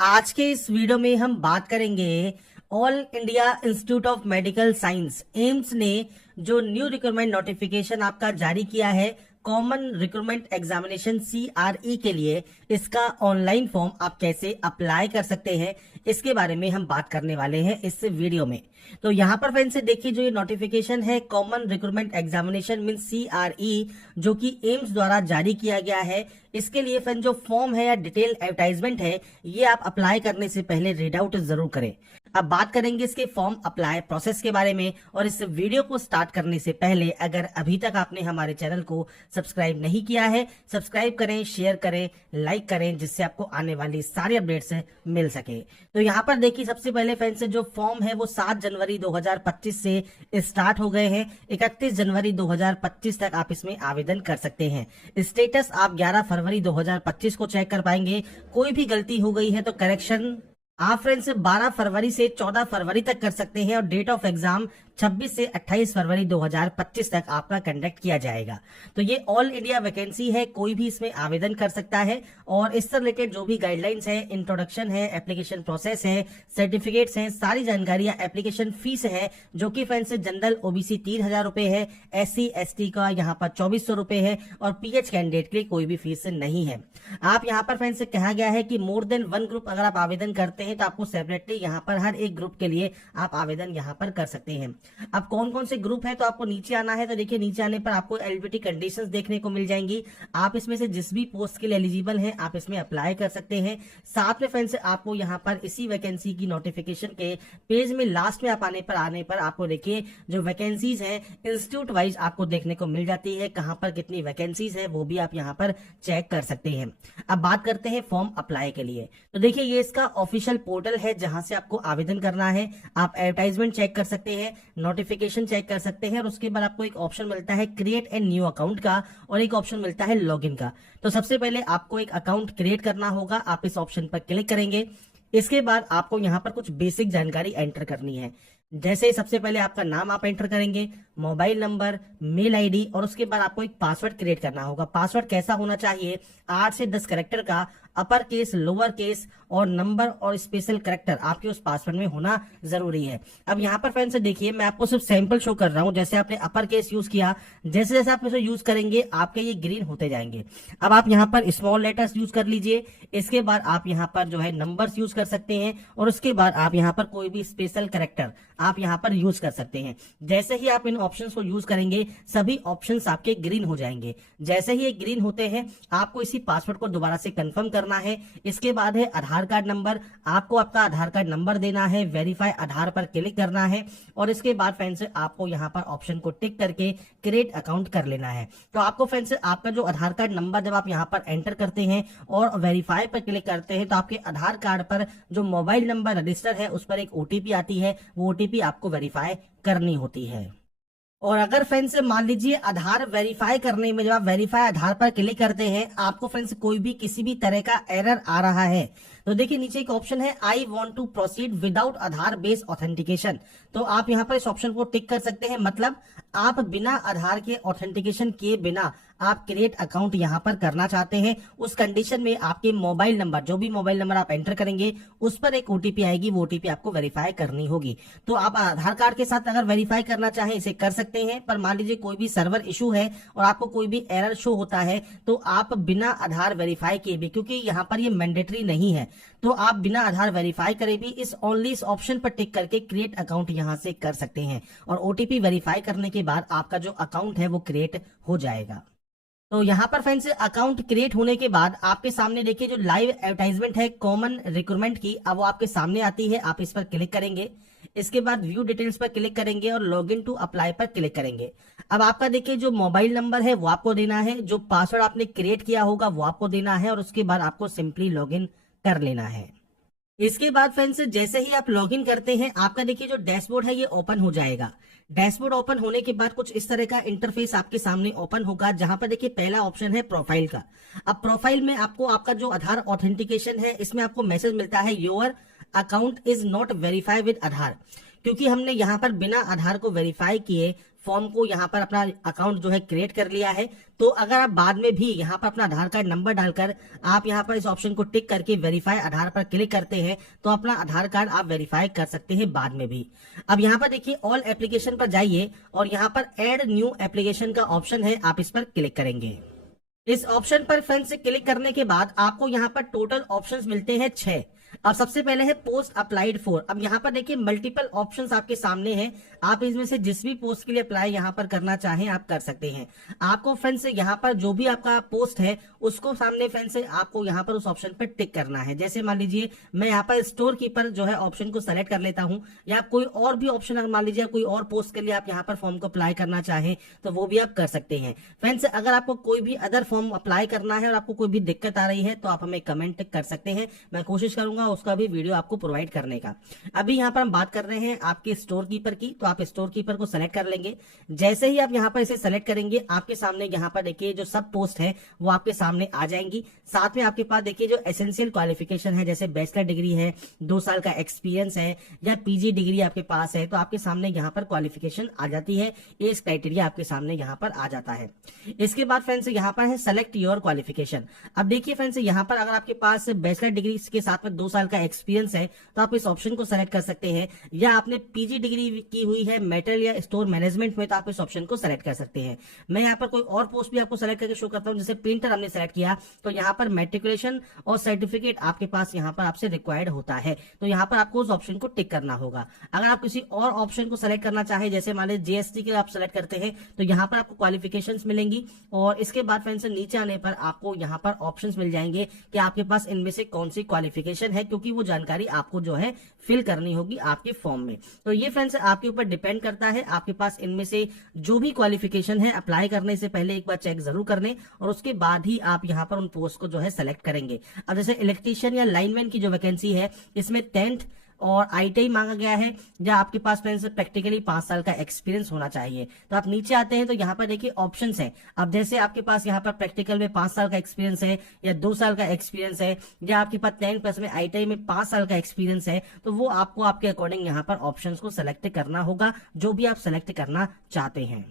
आज के इस वीडियो में हम बात करेंगे all India institute of medical science AIIMS ने जो न्यू रिक्रूटमेंट नोटिफिकेशन आपका जारी किया है कॉमन रिक्रूटमेंट एग्जामिनेशन CRE के लिए, इसका ऑनलाइन फॉर्म आप कैसे अप्लाई कर सकते हैं इसके बारे में हम बात करने वाले हैं इस वीडियो में। तो यहाँ पर फ्रेंड्स देखिए, जो ये नोटिफिकेशन है common recruitment examination mean CRE जो कि एम्स द्वारा जारी किया गया है, इसके लिए फ्रेंड जो फॉर्म है या डिटेल एडवर्टाइजमेंट है ये आप अप्लाई करने से पहले रीड आउट जरूर करें। अब बात करेंगे इसके फॉर्म अप्लाई प्रोसेस के बारे में। और इस वीडियो को स्टार्ट करने से पहले अगर अभी तक आपने हमारे चैनल को सब्सक्राइब नहीं किया है, सब्सक्राइब करें, शेयर करें, लाइक करें, जिससे आपको आने वाली सारी अपडेट्स मिल सके। तो यहाँ पर देखिए, सबसे पहले फ्रेंड्स जो फॉर्म है वो 7 जनवरी 2025 से स्टार्ट हो गए हैं। 31 जनवरी 2025 तक आप इसमें आवेदन कर सकते हैं। स्टेटस आप 11 फरवरी 2025 को चेक कर पाएंगे। कोई भी गलती हो गई है तो करेक्शन आप फ्रेंड्स 12 फरवरी से 14 फरवरी तक कर सकते हैं। और डेट ऑफ एग्जाम 26 से 28 फरवरी 2025 तक आपका कंडक्ट किया जाएगा। तो ये ऑल इंडिया वैकेंसी है, कोई भी इसमें आवेदन कर सकता है। और इससे रिलेटेड जो भी गाइडलाइंस है, इंट्रोडक्शन है, एप्लीकेशन प्रोसेस है, सर्टिफिकेट्स हैं, सारी जानकारियां, एप्लीकेशन फीस है जो कि फ्रेंड्स जनरल OBC 3000 रुपए है, SC ST का यहाँ पर 2400 रुपए है और PH कैंडिडेट के लिए कोई भी फीस नहीं है। आप यहाँ पर फ्रेंड्स कहा गया है कि मोर देन 1 ग्रुप अगर आप आवेदन करते हैं तो आपको सेपरेटली यहाँ पर हर एक ग्रुप के लिए आप आवेदन यहाँ पर कर सकते हैं। अब कौन कौन से ग्रुप है, तो आपको नीचे आना है। तो देखिए, नीचे आने पर आपको एलिजिबिलिटी कंडीशंस देखने को मिल जाएंगी। आप इसमें से जिस भी पोस्ट के लिए एलिजिबल हैं आप इसमें अप्लाई कर सकते हैं। साथ में फ्रेंड्स आपको यहाँ पर इसी वैकेंसी की नोटिफिकेशन के पेज में लास्ट में आप आने पर आपको देखिए जो वैकेंसीज है इंस्टीट्यूट वाइज आपको देखने को मिल जाती है। कहाँ पर कितनी वैकेंसीज है वो भी आप यहाँ पर चेक कर सकते हैं। अब बात करते हैं फॉर्म अप्लाई के लिए। तो देखिए, ये इसका ऑफिशियल पोर्टल है जहां से आपको आवेदन करना है। आप एडवर्टाइजमेंट चेक कर सकते हैं, नोटिफिकेशन चेक कर सकते हैं और उसके बाद आपको एक ऑप्शन मिलता है क्रिएट एंड न्यू अकाउंट का और एक ऑप्शन मिलता है लॉगिन का। तो सबसे पहले आपको एक अकाउंट क्रिएट करना होगा। आप इस ऑप्शन पर क्लिक करेंगे। इसके बाद आपको यहाँ पर कुछ बेसिक जानकारी एंटर करनी है। जैसे सबसे पहले आपका नाम आप एंटर करेंगे, मोबाइल नंबर, मेल आईडी और उसके बाद आपको एक पासवर्ड क्रिएट करना होगा। पासवर्ड कैसा होना चाहिए? 8 से 10 कैरेक्टर का, अपर केस, लोअर केस और नंबर और स्पेशल कैरेक्टर आपके उस पासवर्ड में होना जरूरी है। अब यहाँ पर फ्रेंड्स देखिए, मैं आपको सिर्फ सैंपल शो कर रहा हूँ। जैसे आपने अपर केस यूज किया, जैसे जैसे आप इसे यूज करेंगे आपके ये ग्रीन होते जाएंगे। अब आप यहाँ पर स्मॉल लेटर्स यूज कर लीजिए। इसके बाद आप यहाँ पर जो है नंबर्स यूज कर सकते हैं और उसके बाद आप यहाँ पर कोई भी स्पेशल कैरेक्टर आप यहाँ पर यूज कर सकते हैं। जैसे ही आप इन ऑप्शंस को यूज करेंगे सभी ऑप्शंस आपके ग्रीन हो जाएंगे। जैसे ही ये ग्रीन होते हैं आपको इसी पासवर्ड को दोबारा से कंफर्म करना है। इसके बाद है आधार कार्ड नंबर, आपको आपका आधार कार्ड नंबर देना है, वेरीफाई आधार पर क्लिक करना है और इसके बाद फ्रेंड्स आपको यहाँ पर ऑप्शन को टिक करके क्रिएट अकाउंट कर लेना है। तो आपको फ्रेंड्स आपका जो आधार कार्ड नंबर जब आप यहाँ पर एंटर करते हैं और वेरीफाई पर क्लिक करते हैं तो आपके आधार कार्ड पर जो मोबाइल नंबर रजिस्टर है उस पर एक OTP आती है। वो OTP आपको वेरीफाई करनी होती है। और अगर फ्रेंड्स मान लीजिए आधार वेरीफाई करने में जब आप वेरीफाई आधार पर क्लिक करते हैं आपको फ्रेंड्स कोई भी किसी भी तरह का एरर आ रहा है तो देखिए नीचे एक ऑप्शन है I want to proceed without Aadhaar based authentication. तो आप यहाँ पर इस ऑप्शन को टिक कर सकते हैं। मतलब आप बिना आधार के ऑथेंटिकेशन किए बिना आप क्रिएट अकाउंट यहाँ पर करना चाहते हैं। उस कंडीशन में आपके मोबाइल नंबर, जो भी मोबाइल नंबर आप एंटर करेंगे उस पर एक OTP आएगी। वो OTP आपको वेरीफाई करनी होगी। तो आप आधार कार्ड के साथ अगर वेरीफाई करना चाहें इसे कर सकते हैं। पर मान लीजिए कोई भी सर्वर इशू है और आपको कोई भी एरर शो होता है तो आप बिना आधार वेरीफाई किए भी, क्योंकि यहाँ पर ये मैंडेटरी नहीं है, तो आप बिना आधार वेरीफाई करे भी इस ऑप्शन पर टिक करके क्रिएट अकाउंट यहां से कर सकते हैं। और OTP वेरीफाई करने के बाद आपका जो अकाउंट है वो क्रिएट हो जाएगा। तो यहाँ पर फ्रेंड्स अकाउंट क्रिएट होने के बाद आपके सामने देखिए जो लाइव एडवर्टाइजमेंट है कॉमन रिक्रूटमेंट की, अब वो आपके सामने आती है। आप इस पर क्लिक करेंगे। इसके बाद व्यू डिटेल्स पर क्लिक करेंगे और लॉगिन टू अप्लाई पर क्लिक करेंगे। अब आपका देखिए जो मोबाइल नंबर है वो आपको देना है, जो पासवर्ड आपने क्रिएट किया होगा वो आपको देना है और उसके बाद आपको सिंपली लॉगिन कर लेना है। इसके बाद फ्रेंड्स जैसे ही आप लॉगिन करते हैं आपका देखिए जो डैशबोर्ड है ये ओपन हो जाएगा। डैशबोर्ड ओपन होने के बाद कुछ इस तरह का इंटरफेस आपके सामने ओपन होगा, जहां पर देखिए पहला ऑप्शन है प्रोफाइल का। अब प्रोफाइल में आपको आपका जो आधार ऑथेंटिकेशन है इसमें आपको मैसेज मिलता है your account is not verify with Aadhaar, क्योंकि हमने यहाँ पर बिना आधार को वेरीफाई किए फॉर्म को यहाँ पर अपना अकाउंट जो है क्रिएट कर लिया है, तो अगर आप बाद में भी यहाँ पर अपना आधार कार्ड नंबर डालकर आप यहाँ पर इस ऑप्शन को टिक करके वेरीफाई आधार पर क्लिक करते हैं तो अपना आधार कार्ड आप वेरीफाई कर सकते हैं बाद में भी। अब यहाँ पर देखिए ऑल एप्लीकेशन पर जाइए और यहाँ पर ऐड न्यू एप्लीकेशन का ऑप्शन है, आप इस पर क्लिक करेंगे। इस ऑप्शन पर फ्रेंड्स क्लिक करने के बाद आपको यहाँ पर टोटल ऑप्शंस मिलते हैं 6। अब सबसे पहले है पोस्ट अप्लाइड फॉर। अब यहाँ पर देखिए मल्टीपल ऑप्शंस आपके सामने हैं, आप इसमें से जिस भी पोस्ट के लिए अप्लाई यहाँ पर करना चाहें आप कर सकते हैं। आपको फ्रेंड्स यहाँ पर जो भी आपका पोस्ट है उसको सामने फ्रेंड्स आपको यहाँ पर उस ऑप्शन पर टिक करना है। जैसे मान लीजिए मैं यहाँ पर स्टोर कीपर जो है ऑप्शन को सेलेक्ट कर लेता हूँ, या कोई और भी ऑप्शन मान लीजिए कोई और पोस्ट के लिए आप यहाँ पर फॉर्म को अप्लाई करना चाहें तो वो भी आप कर सकते हैं। फ्रेंड्स अगर आपको कोई भी अदर फॉर्म अप्लाई करना है और आपको कोई भी दिक्कत आ रही है तो आप हमें कमेंट कर सकते हैं, मैं कोशिश करूंगा उसका भी वीडियो आपको प्रोवाइड करने का। अभी यहाँ पर हम बात कर रहे हैं आपके स्टोर कीपर की, तो आप स्टोर कीपर को सेलेक्ट कर लेंगे। जैसे ही आप यहाँ पर इसे सेलेक्ट करेंगे आपके सामने यहाँ पर देखिए जो सब पोस्ट है वो आपके सामने आ जाएंगी। साथ में आपके पास देखिए जो एसेंशियल क्वालिफिकेशन है, जैसे बैचलर डिग्री है, 2 साल का एक्सपीरियंस है, या पीजी डिग्री आपके पास है, तो आपके सामने यहाँ पर क्वालिफिकेशन आ जाती है, एज क्राइटेरिया आपके सामने यहाँ पर आ जाता है। इसके बाद फ्रेंड्स यहाँ पर है सेलेक्ट योर क्वालिफिकेशन। अब देखिए फ्रेंड्स यहाँ पर अगर आपके पास बैचलर डिग्री के साथ में 2 साल का एक्सपीरियंस है तो आप इस ऑप्शन को सेलेक्ट कर सकते हैं, या आपने पीजी डिग्री की हुई है मेटल या स्टोर मैनेजमेंट में तो आप इस ऑप्शन को सेलेक्ट कर सकते हैं। मैं यहाँ पर कोई और पोस्ट भी आपको सेलेक्ट करके शो करता हूँ, जैसे प्रिंटर हमने सेलेक्ट किया तो यहाँ पर मैट्रिकुलेशन और सर्टिफिकेट आपके पास यहाँ पर आपसे रिक्वायर्ड होता है, तो यहाँ पर आपको उस ऑप्शन को टिक करना होगा। अगर आप किसी और ऑप्शन को सेलेक्ट करना चाहे, जैसे मान लीजिए जीएसटी के आप सेलेक्ट करते हैं तो यहाँ पर आपको क्वालिफिकेशंस मिलेंगी, और इसके बाद फ्रेंड्स नीचे आने पर आपको यहाँ पर ऑप्शंस मिल जाएंगे कि आपके पास इनमें से कौन सी क्वालिफिकेशन है, क्योंकि वो जानकारी आपको जो है फिल करनी होगी आपके फॉर्म में। तो ये फ्रेंड्स आपके ऊपर डिपेंड करता है, आपके पास इनमें से जो भी क्वालिफिकेशन है अप्लाई करने से पहले एक बार चेक जरूर कर लें, और उसके बाद ही आप यहाँ पर उन पोस्ट को जो है सेलेक्ट करेंगे। अब जैसे इलेक्ट्रीशियन या लाइनमैन की जो वैकेंसी है इसमें 10th और आईटीआई मांगा गया है, या आपके पास फ्रेंड्स प्रैक्टिकली 5 साल का एक्सपीरियंस होना चाहिए। तो आप नीचे आते हैं तो यहाँ पर देखिए ऑप्शंस है। अब जैसे आपके पास यहाँ पर प्रैक्टिकल में 5 साल का एक्सपीरियंस है, या 2 साल का एक्सपीरियंस है, या आपके पास 10+ में आईटीआई में 5 साल का एक्सपीरियंस है, तो वो आपको आपके अकॉर्डिंग यहाँ पर ऑप्शंस को सेलेक्ट करना होगा, जो भी आप सेलेक्ट करना चाहते हैं।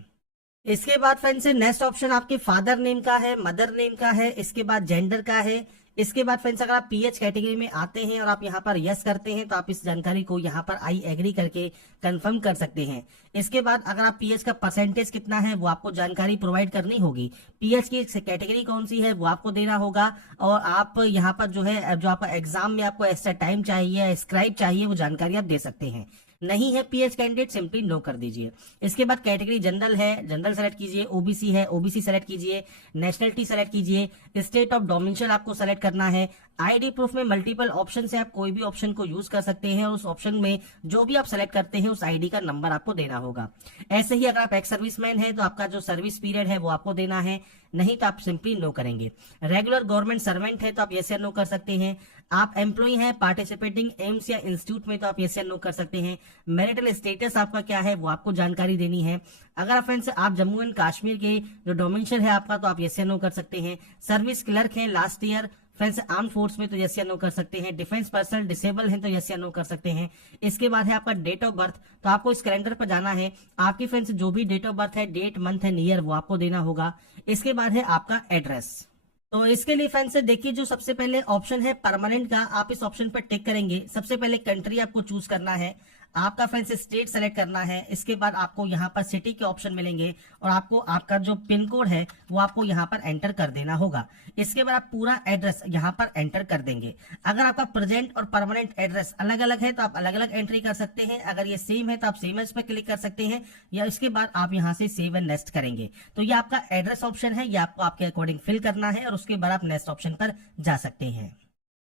इसके बाद फ्रेंड्स नेक्स्ट ऑप्शन आपके फादर नेम का है, मदर नेम का है, इसके बाद जेंडर का है। इसके बाद फ्रेंड्स अगर आप पीएच कैटेगरी में आते हैं और आप यहाँ पर यस करते हैं तो आप इस जानकारी को यहाँ पर आई एग्री करके कंफर्म कर सकते हैं। इसके बाद अगर आप पीएच का परसेंटेज कितना है वो आपको जानकारी प्रोवाइड करनी होगी, पीएच की कैटेगरी कौन सी है वो आपको देना होगा, और आप यहाँ पर जो है जो आपका एग्जाम में आपको एक्स्ट्रा टाइम चाहिए, स्क्राइब चाहिए, वो जानकारी आप दे सकते हैं। नहीं है पीएच कैंडिडेट सिंपली नो कर दीजिए। इसके बाद कैटेगरी जनरल है, जनरल सेलेक्ट कीजिए, ओबीसी है ओबीसी सेलेक्ट कीजिए, नेशनलिटी सेलेक्ट कीजिए, स्टेट ऑफ डोमिसाइल आपको सेलेक्ट करना है। आईडी प्रूफ में मल्टीपल ऑप्शन से आप कोई भी ऑप्शन को यूज कर सकते हैं, और उस ऑप्शन में जो भी आप सेलेक्ट करते हैं उस आईडी का नंबर आपको देना होगा। ऐसे ही अगर आप एक्स सर्विसमैन है तो आपका जो सर्विस पीरियड है वो आपको देना है, नहीं तो आप सिंपली नो करेंगे। रेगुलर गवर्नमेंट सर्वेंट है तो आप यस या नो कर सकते हैं। आप एम्प्लॉय हैं पार्टिसिपेटिंग एम्स या इंस्टीट्यूट में तो आप यस या नो कर सकते हैं। मैरिटल स्टेटस आपका क्या है वो आपको जानकारी देनी है। अगर फ्रेंड्स आप जम्मू एंड कश्मीर के जो डोमिसाइल है आपका तो आप यस या नो कर सकते हैं। सर्विस क्लर्क है last year friends arm force में तो यस या नो कर सकते हैं। डिफेंस पर्सनल डिसेबल है तो यस या नो कर सकते हैं। इसके बाद है आपका डेट ऑफ बर्थ, तो आपको इस कैलेंडर पर जाना है, आपकी फ्रेंड्स जो भी डेट ऑफ बर्थ है, डेट मंथ एंड ईयर वो आपको देना होगा। इसके बाद है आपका एड्रेस। तो इसके लिए फ्रेंड्स देखिए जो सबसे पहले ऑप्शन है परमानेंट का, आप इस ऑप्शन पर टिक करेंगे। सबसे पहले कंट्री आपको चूज करना है, आपका फ्रेंड्स स्टेट सेलेक्ट करना है। इसके बाद आपको यहाँ पर सिटी के ऑप्शन मिलेंगे, और आपको आपका जो पिन कोड है वो आपको यहाँ पर एंटर कर देना होगा। इसके बाद आप पूरा एड्रेस यहाँ पर एंटर कर देंगे। अगर आपका प्रेजेंट और परमानेंट एड्रेस अलग अलग है तो आप अलग अलग एंट्री कर सकते हैं। अगर ये सेम है तो आप सेम एज पर क्लिक कर सकते हैं, या इसके बाद आप यहाँ से सेव एंड नेक्स्ट करेंगे। तो ये आपका एड्रेस ऑप्शन है, ये आपको आपके अकॉर्डिंग फिल करना है, और उसके बाद आप नेक्स्ट ऑप्शन पर जा सकते हैं।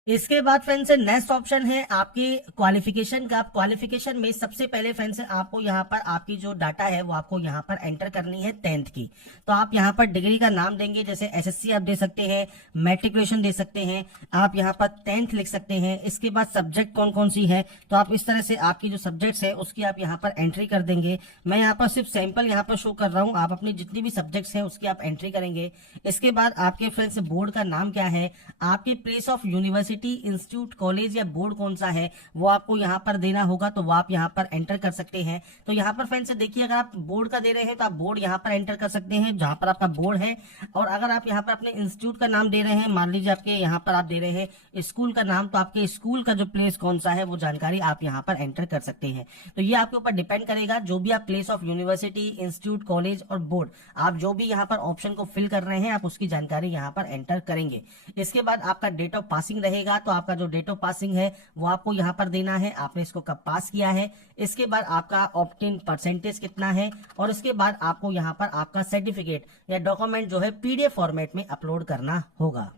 इसके बाद फ्रेंड्स नेक्स्ट ऑप्शन है आपकी क्वालिफिकेशन का। क्वालिफिकेशन में सबसे पहले फ्रेंड्स आपको यहाँ पर आपकी जो डाटा है वो आपको यहाँ पर एंटर करनी है 10th की। तो आप यहाँ पर डिग्री का नाम देंगे, जैसे एसएससी आप दे सकते हैं, मैट्रिकुलेशन दे सकते हैं, आप यहाँ पर 10th लिख सकते हैं। इसके बाद सब्जेक्ट कौन कौन सी है तो आप इस तरह से आपकी जो सब्जेक्ट्स है उसकी आप यहाँ पर एंट्री कर देंगे। मैं यहाँ पर सिर्फ सैंपल यहाँ पर शो कर रहा हूँ, आप अपनी जितनी भी सब्जेक्ट्स है उसकी आप एंट्री करेंगे। इसके बाद आपके फ्रेंड्स बोर्ड का नाम क्या है, आपकी place of university university, institute, college या बोर्ड कौन सा है वो आपको यहाँ पर देना होगा, तो वो आप यहाँ पर एंटर कर सकते हैं। तो यहाँ पर फ्रेंड्स देखिए, अगर आप बोर्ड का दे रहे हैं तो आप बोर्ड यहाँ पर एंटर कर सकते हैं जहां पर आपका बोर्ड है, और अगर आप यहाँ पर अपने इंस्टीट्यूट का नाम दे रहे हैं, मान लीजिए आपके यहाँ पर आप दे रहे हैं स्कूल का नाम, तो आपके स्कूल का जो प्लेस कौन सा है वो जानकारी आप यहाँ पर एंटर कर सकते हैं। तो ये आपके ऊपर डिपेंड करेगा, जो भी आप place of university, institute, college और बोर्ड आप जो भी यहाँ पर ऑप्शन को फिल कर रहे हैं आप उसकी जानकारी यहाँ पर एंटर करेंगे। इसके बाद आपका डेट ऑफ पासिंग रहेगा, तो आपका जो डेट ऑफ पासिंग है वो आपको यहाँ पर देना है, आपने इसको कब पास किया है। इसके बाद आपका ऑप्टेन परसेंटेज कितना है, और इसके बाद आपको यहाँ पर आपका सर्टिफिकेट या डॉक्यूमेंट जो है पीडीएफ फॉर्मेट में अपलोड करना होगा।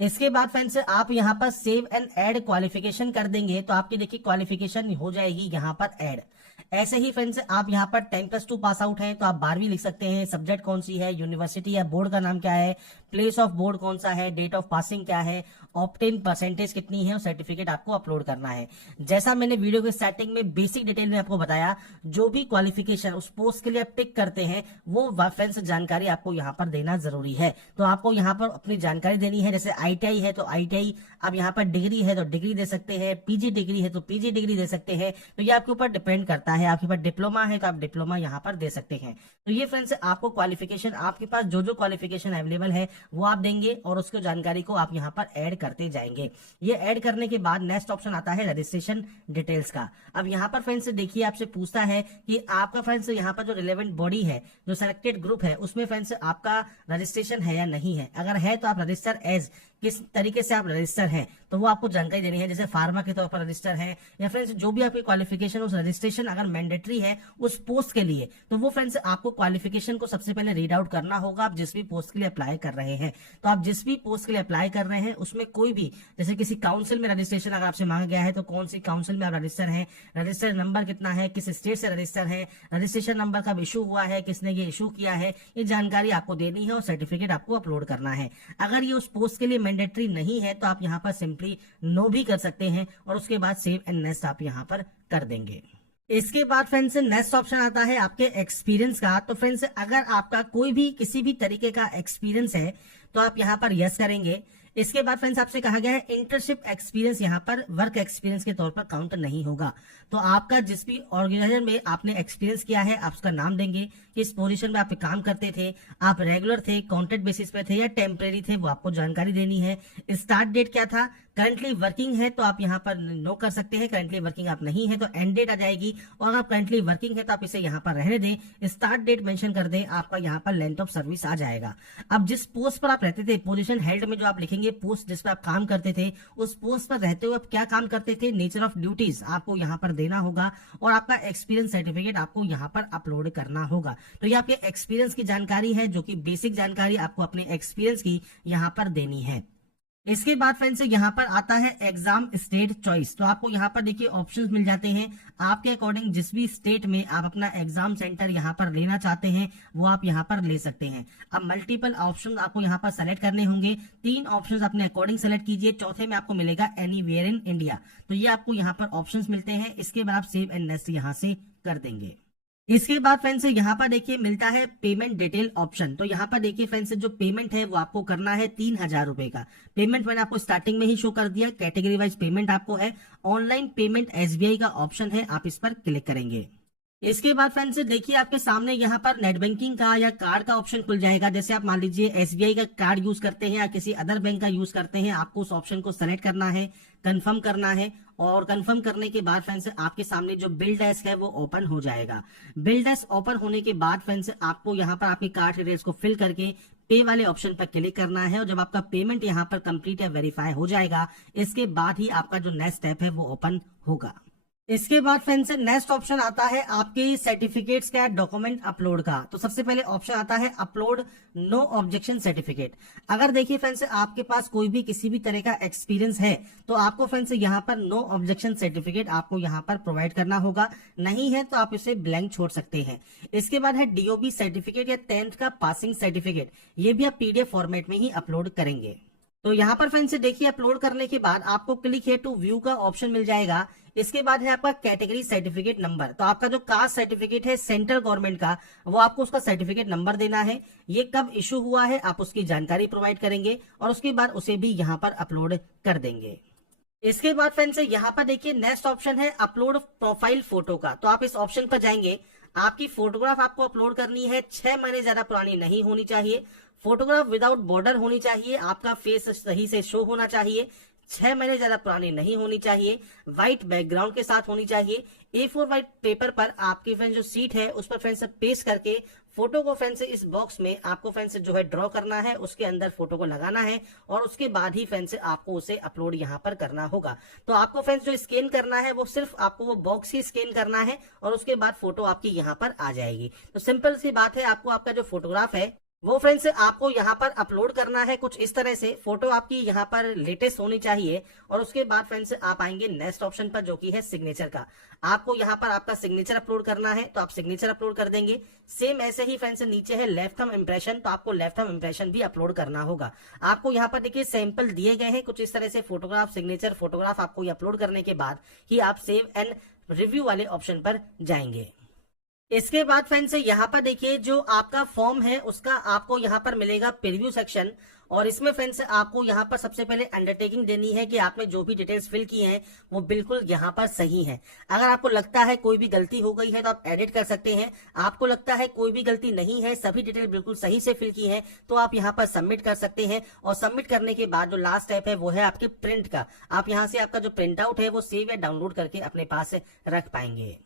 इसके बाद फ्रेंड्स आप यहाँ पर सेव एंड ऐड क्वालिफिकेशन कर देंगे, तो आपकी देखिए क्वालिफिकेशन हो जाएगी यहाँ पर ऐड। ऐसे ही फ्रेंड्स आप यहाँ पर 10+2 पास आउट हैं तो आप 12वीं लिख सकते हैं, सब्जेक्ट कौन सी है, यूनिवर्सिटी या बोर्ड का नाम क्या है, प्लेस ऑफ बोर्ड कौन सा है, डेट ऑफ पासिंग क्या है, ऑप्टेन परसेंटेज कितनी है और सर्टिफिकेट आपको अपलोड करना है। जैसा मैंने वीडियो के स्टार्टिंग में बेसिक डिटेल में आपको बताया, जो भी क्वालिफिकेशन उस पोस्ट के लिए आप टिक करते हैं वो फ्रेंड्स जानकारी आपको यहाँ पर देना जरूरी है। तो आपको यहाँ पर अपनी जानकारी देनी है, जैसे ITI है तो ITI, अब यहाँ पर डिग्री है तो डिग्री दे सकते हैं, PG डिग्री है तो PG डिग्री दे सकते हैं। तो ये आपके ऊपर डिपेंड करता है, आपके पास डिप्लोमा है तो आप डिप्लोमा यहाँ पर दे सकते हैं। तो ये फ्रेंड्स आपको क्वालिफिकेशन, आपके पास जो जो क्वालिफिकेशन अवेलेबल है वो आप देंगे और उसको जानकारी को आप यहाँ पर ऐड करते जाएंगे। ये ऐड करने के बाद नेक्स्ट ऑप्शन आता है रजिस्ट्रेशन डिटेल्स का। अब यहाँ पर फ्रेंड्स देखिए आपसे पूछता है कि आपका फ्रेंड्स यहाँ पर जो रिलेवेंट बॉडी है, जो सेलेक्टेड ग्रुप है, उसमें फ्रेंड्स आपका रजिस्ट्रेशन है या नहीं है। अगर है तो आप रजिस्टर एज, किस तरीके से आप रजिस्टर हैं तो वो आपको जानकारी देनी है, जैसे फार्मा के तौर पर रजिस्टर है, या फ्रेंड्स जो भी आपकी क्वालिफिकेशन, उस रजिस्ट्रेशन अगर मैंडेटरी है उस पोस्ट के लिए, तो वो फ्रेंड्स आपको क्वालिफिकेशन को सबसे पहले रीड आउट करना होगा। आप जिस भी पोस्ट के लिए अप्लाई कर रहे हैं, तो आप जिस भी पोस्ट के लिए अप्लाई कर रहे हैं उसमें कोई भी, जैसे किसी काउंसिल में रजिस्ट्रेशन अगर आपसे मांगा गया है तो कौन सी काउंसिल में आप रजिस्टर हैं, रजिस्टर नंबर कितना है, किस स्टेट से रजिस्टर है, रजिस्ट्रेशन नंबर कब इशू हुआ है, किसने ये इशू किया है, ये जानकारी आपको देनी है और सर्टिफिकेट आपको अपलोड करना है। अगर ये उस पोस्ट के लिए मैंडेटरी नहीं है तो आप यहाँ पर सिंपली नो भी कर सकते हैं और उसके बाद सेव एंड नेक्स्ट आप यहाँ पर कर देंगे। इसके बाद फ्रेंड्स नेक्स्ट ऑप्शन आता है आपके एक्सपीरियंस का। तो फ्रेंड्स अगर आपका कोई भी किसी भी तरीके का एक्सपीरियंस है तो आप यहाँ पर यस करेंगे। इसके बाद फ्रेंड्स आपसे कहा गया है इंटर्नशिप एक्सपीरियंस यहाँ पर वर्क एक्सपीरियंस के तौर पर काउंट नहीं होगा। तो आपका जिस भी ऑर्गेनाइजेशन में आपने एक्सपीरियंस किया है आप उसका नाम देंगे, किस पोजीशन में आप काम करते थे, आप रेगुलर थे, कॉन्ट्रैक्ट बेसिस पे थे या टेम्परेरी थे, वो आपको जानकारी देनी है। स्टार्ट डेट क्या था, करंटली वर्किंग है तो आप यहाँ पर नो कर सकते हैं, करंटली वर्किंग आप नहीं है तो एंड डेट आ जाएगी, और अगर आप करंटली वर्किंग है तो आप इसे यहाँ पर रहने दें, स्टार्ट डेट मेंशन कर दें, आपका यहाँ पर लेंथ ऑफ सर्विस आ जाएगा। अब जिस पोस्ट पर आप रहते थे, पोजीशन हेल्ड में जो आप लिखेंगे पोस्ट जिस पर आप काम करते थे, उस पोस्ट पर रहते हुए आप क्या काम करते थे, नेचर ऑफ ड्यूटीज आपको यहाँ पर देना होगा, और आपका एक्सपीरियंस सर्टिफिकेट आपको यहाँ पर अपलोड करना होगा। तो ये आपके एक्सपीरियंस की जानकारी है, जो कि बेसिक जानकारी आपको अपने एक्सपीरियंस की यहाँ पर देनी है। इसके बाद फ्रेंड्स यहाँ पर आता है एग्जाम स्टेट चॉइस। तो आपको यहाँ पर देखिए ऑप्शंस मिल जाते हैं, आपके अकॉर्डिंग जिस भी स्टेट में आप अपना एग्जाम सेंटर यहाँ पर लेना चाहते हैं वो आप यहाँ पर ले सकते हैं। अब मल्टीपल ऑप्शन आपको यहाँ पर सेलेक्ट करने होंगे, 3 ऑप्शंस अपने अकॉर्डिंग सेलेक्ट कीजिए, चौथे में आपको मिलेगा एनीवेयर इन इंडिया। तो ये आपको यहाँ पर ऑप्शंस मिलते हैं। इसके बाद आप सेव एंड नेक्स्ट यहाँ से कर देंगे। इसके बाद फ्रेंड्स यहाँ पर देखिए मिलता है पेमेंट डिटेल ऑप्शन। तो यहाँ पर देखिए फ्रेंड्स जो पेमेंट है वो आपको करना है 3000 रुपए का। पेमेंट मैंने आपको स्टार्टिंग में ही शो कर दिया, कैटेगरी वाइज पेमेंट आपको है। ऑनलाइन पेमेंट SBI का ऑप्शन है, आप इस पर क्लिक करेंगे। इसके बाद फ्रेंड्स देखिए आपके सामने यहाँ पर नेट बैंकिंग का या कार्ड का ऑप्शन खुल जाएगा। जैसे आप मान लीजिए SBI का कार्ड यूज करते हैं या किसी अदर बैंक का यूज करते हैं, आपको उस ऑप्शन को सेलेक्ट करना है, कंफर्म करना है, और कंफर्म करने के बाद फ्रेंड्स आपके सामने जो बिल डेस्क है वो ओपन हो जाएगा। बिल डेस्क ओपन होने के बाद फ्रेंड्स आपको यहाँ पर आपके कार्ड डिटेल्स को फिल करके पे वाले ऑप्शन पर क्लिक करना है, और जब आपका पेमेंट यहाँ पर कंप्लीट या वेरीफाई हो जाएगा इसके बाद ही आपका जो नेक्स्ट स्टेप है वो ओपन होगा। इसके बाद फ्रेंड्स नेक्स्ट ऑप्शन आता है आपके सर्टिफिकेट्स का डॉक्यूमेंट अपलोड का। तो सबसे पहले ऑप्शन आता है अपलोड नो ऑब्जेक्शन सर्टिफिकेट। अगर देखिए फ्रेंड्स आपके पास कोई भी किसी भी तरह का एक्सपीरियंस है तो आपको फ्रेंड्स यहाँ पर नो ऑब्जेक्शन सर्टिफिकेट आपको यहाँ पर प्रोवाइड करना होगा, नहीं है तो आप इसे ब्लैंक छोड़ सकते हैं। इसके बाद है DOB सर्टिफिकेट या 10th का पासिंग सर्टिफिकेट, ये भी आप PDF फॉर्मेट में ही अपलोड करेंगे। तो यहाँ पर फ्रेंड्स देखिए अपलोड करने के बाद आपको क्लिक है टू व्यू का ऑप्शन मिल जाएगा। इसके बाद है आपका कैटेगरी सर्टिफिकेट नंबर। तो आपका जो कास्ट सर्टिफिकेट है सेंट्रल गवर्नमेंट का, वो आपको उसका सर्टिफिकेट नंबर देना है, ये कब इशू हुआ है आप उसकी जानकारी प्रोवाइड करेंगे और उसके बाद उसे भी यहाँ पर अपलोड कर देंगे। इसके बाद फ्रेंड्स यहाँ पर देखिए नेक्स्ट ऑप्शन है अपलोड प्रोफाइल फोटो का। तो आप इस ऑप्शन पर जाएंगे, आपकी फोटोग्राफ आपको अपलोड करनी है, 6 महीने ज्यादा पुरानी नहीं होनी चाहिए, फोटोग्राफ विदाउट बॉर्डर होनी चाहिए, आपका फेस सही से शो होना चाहिए, 6 महीने ज्यादा पुरानी नहीं होनी चाहिए, व्हाइट बैकग्राउंड के साथ होनी चाहिए। A4 व्हाइट पेपर पर आपकी फ्रेंड्स जो सीट है उस पर फ्रेंड्स पेस्ट करके फोटो को फ्रेंड्स इस बॉक्स में आपको फ्रेंड्स जो है ड्रॉ करना है, उसके अंदर फोटो को लगाना है और उसके बाद ही फ्रेंड्स आपको उसे अपलोड यहाँ पर करना होगा। तो आपको फ्रेंड्स जो स्कैन करना है वो सिर्फ आपको वो बॉक्स ही स्कैन करना है और उसके बाद फोटो आपकी यहाँ पर आ जाएगी। तो सिंपल सी बात है, आपको आपका जो फोटोग्राफ है वो फ्रेंड्स आपको यहाँ पर अपलोड करना है कुछ इस तरह से। फोटो आपकी यहाँ पर लेटेस्ट होनी चाहिए और उसके बाद फ्रेंड्स आप आएंगे नेक्स्ट ऑप्शन पर जो कि है सिग्नेचर का। आपको यहाँ पर आपका सिग्नेचर अपलोड करना है तो आप सिग्नेचर अपलोड कर देंगे। सेम ऐसे ही फ्रेंड्स नीचे है लेफ्ट थंब इंप्रेशन, तो आपको लेफ्ट थंब इंप्रेशन भी अपलोड करना होगा। आपको यहाँ पर देखिए सैंपल दिए गए हैं कुछ इस तरह से, फोटोग्राफ सिग्नेचर फोटोग्राफ आपको ये अपलोड करने के बाद ही आप सेव एंड रिव्यू वाले ऑप्शन पर जाएंगे। इसके बाद फ्रेंड्स यहाँ पर देखिए जो आपका फॉर्म है उसका आपको यहाँ पर मिलेगा प्रीव्यू सेक्शन और इसमें फ्रेंड्स आपको यहाँ पर सबसे पहले अंडरटेकिंग देनी है कि आपने जो भी डिटेल्स फिल की हैं वो बिल्कुल यहाँ पर सही है। अगर आपको लगता है कोई भी गलती हो गई है तो आप एडिट कर सकते हैं। आपको लगता है कोई भी गलती नहीं है, सभी डिटेल बिल्कुल सही से फिल की है, तो आप यहाँ पर सबमिट कर सकते हैं। और सबमिट करने के बाद जो लास्ट स्टेप है वो है आपके प्रिंट का। आप यहाँ से आपका जो प्रिंट आउट है वो सेव या डाउनलोड करके अपने पास रख पाएंगे।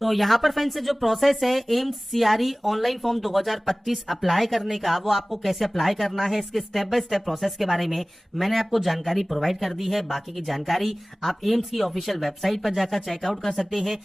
तो यहाँ पर फ्रेंड्स जो प्रोसेस है AIIMS CRE online form 2025 apply करने का, वो आपको कैसे अप्लाई करना है इसके स्टेप बाय स्टेप प्रोसेस के बारे में मैंने आपको जानकारी प्रोवाइड कर दी है। बाकी की जानकारी आप एम्स की ऑफिशियल वेबसाइट पर जाकर चेकआउट कर सकते हैं।